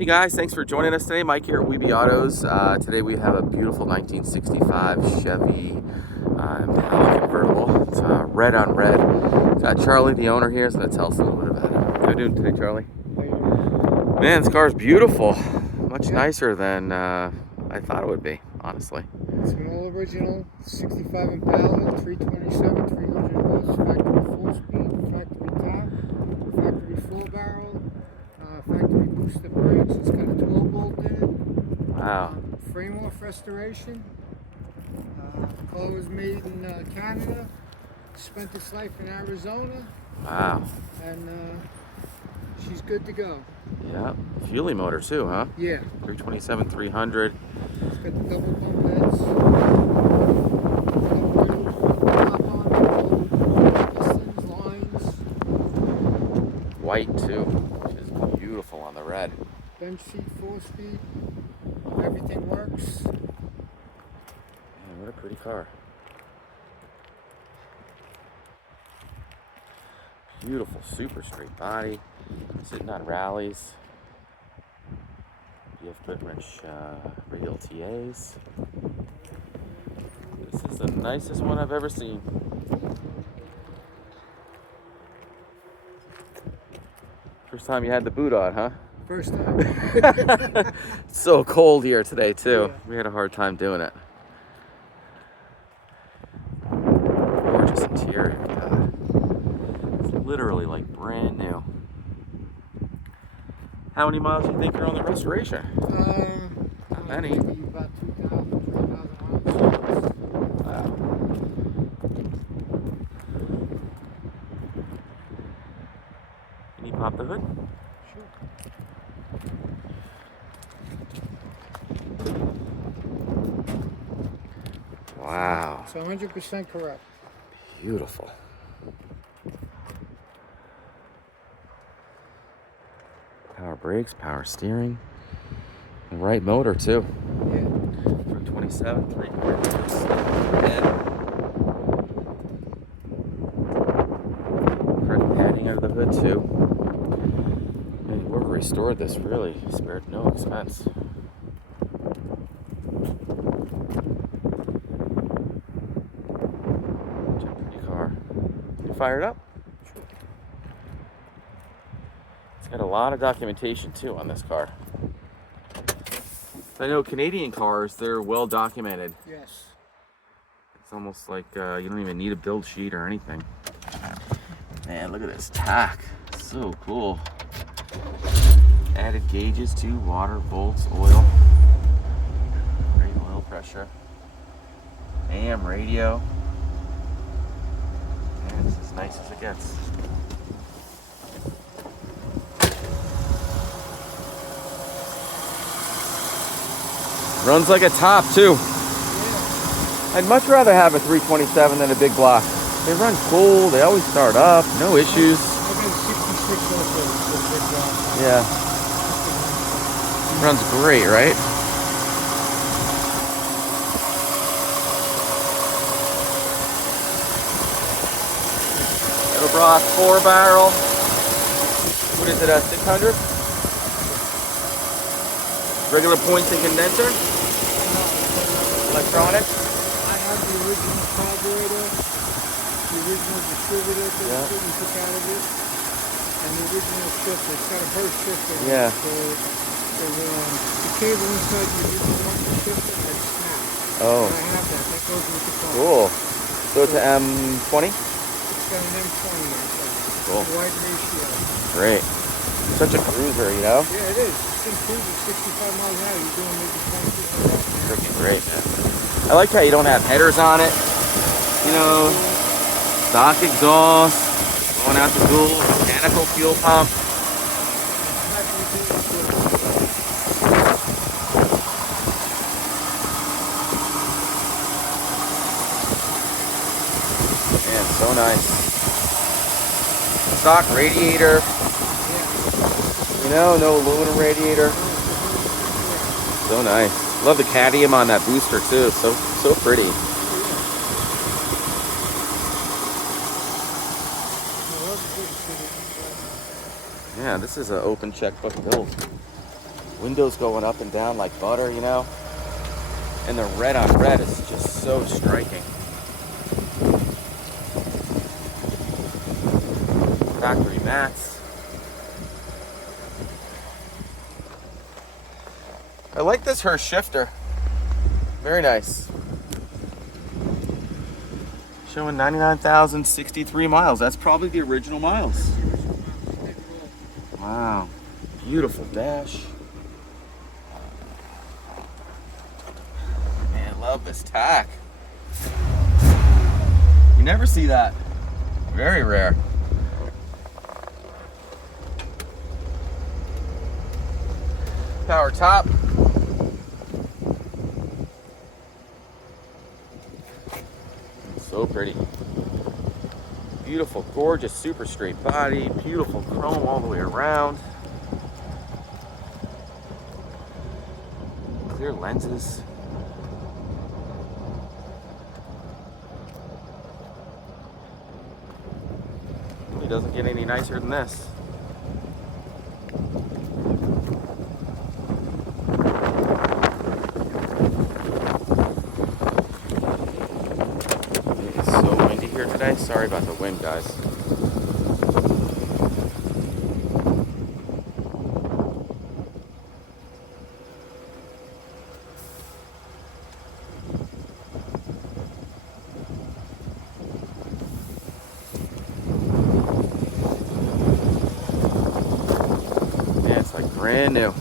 Hey guys, thanks for joining us today. Mike here at Weeby Autos. Today we have a beautiful 1965 Chevy Impala Convertible. It's red on red. Got Charlie, the owner here, is going to tell us a little bit about it. How are you doing today, Charlie? Man, this car is beautiful. Much nicer than I thought it would be, honestly. It's an all original 65 Impala, 327, 300 volts, factory full speed, factory top, factory full barrel, factory booster brakes. It's got a 12 bolt in it. Wow. Frame off restoration. The car was made in Canada. Spent its life in Arizona. Wow. And she's good to go. Yep. Fuelie motor too, huh? Yeah. 327, 300. It's got the double bump heads. Pistons, lines. White too, which is beautiful on the red. Bench seat, 4-speed. Everything works. Man, what a pretty car. Beautiful, super straight body. Sitting on Rallies. You have Goodrich Radial TAs. This is the nicest one I've ever seen. First time you had the boot on, huh? First time. It's so cold here today too. Yeah. We had a hard time doing it. Gorgeous interior, God. It's literally like brand new. How many miles do you think are on the restoration? Not many. Maybe about 2,000, 3,000 miles. Wow. Can you pop the hood? Sure. Wow. So 100% correct. Beautiful. Power brakes, power steering. The right motor too. Yeah. 327, 300. Correct padding under the hood too. And whoever restored this really spared no expense. Pretty car. You fired up? Sure. It's got a lot of documentation too on this car. I know Canadian cars, they're well documented. Yes. It's almost like you don't even need a build sheet or anything. Man, look at this tack. So cool. Added gauges too, water, volts, oil. Great oil pressure. AM radio. Man, it's as nice as it gets. Runs like a top too. Yeah. I'd much rather have a 327 than a big block. They run cool, they always start up, no issues. I got a 66 also with a big block. Yeah. Runs great, right? Edelbrock 4-barrel. What is it, a 600? Regular points and condenser? Electronic? I have the original carburetor, the original distributor that we took out of it, and the original shifter. It's got a burst shifter. Yeah. So the cable inside the original shifter had snapped. Oh. And I have that. That goes with the car. Cool. So it's an M20? It's got an M20 inside. Cool. Wide ratio. Great. Such a cruiser, you know? Yeah, it is. This thing cruises 65 miles an hour. You're doing maybe 20 miles. Freaking great, man. I like how you don't have headers on it. You know, stock exhaust, going out the dual, mechanical fuel pump. Man, so nice. Stock radiator. You know, no aluminum radiator. So nice. Love the cadmium on that booster too. So pretty. Yeah, this is an open checkbook build. Windows going up and down like butter, you know? And the red on red is just so striking. Factory mats. I like this Hurst shifter. Very nice. Showing 99,063 miles. That's probably the original miles. Wow. Beautiful dash. Man, I love this tack. You never see that. Very rare. Power top. So pretty. Beautiful, gorgeous, super straight body. Beautiful chrome all the way around. Clear lenses. Really doesn't get any nicer than this. Today. Sorry about the wind, guys. Yeah, it's like brand new.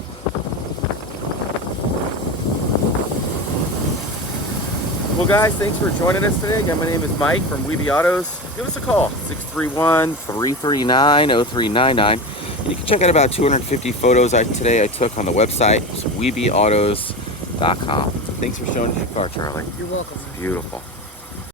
Well, guys, thanks for joining us today. Again, my name is Mike from Weeby Autos. Give us a call, 631-339-0399. And you can check out about 250 photos today I took on the website, so weebyautos.com. Thanks for showing us your car, Charlie. You're welcome. It's beautiful.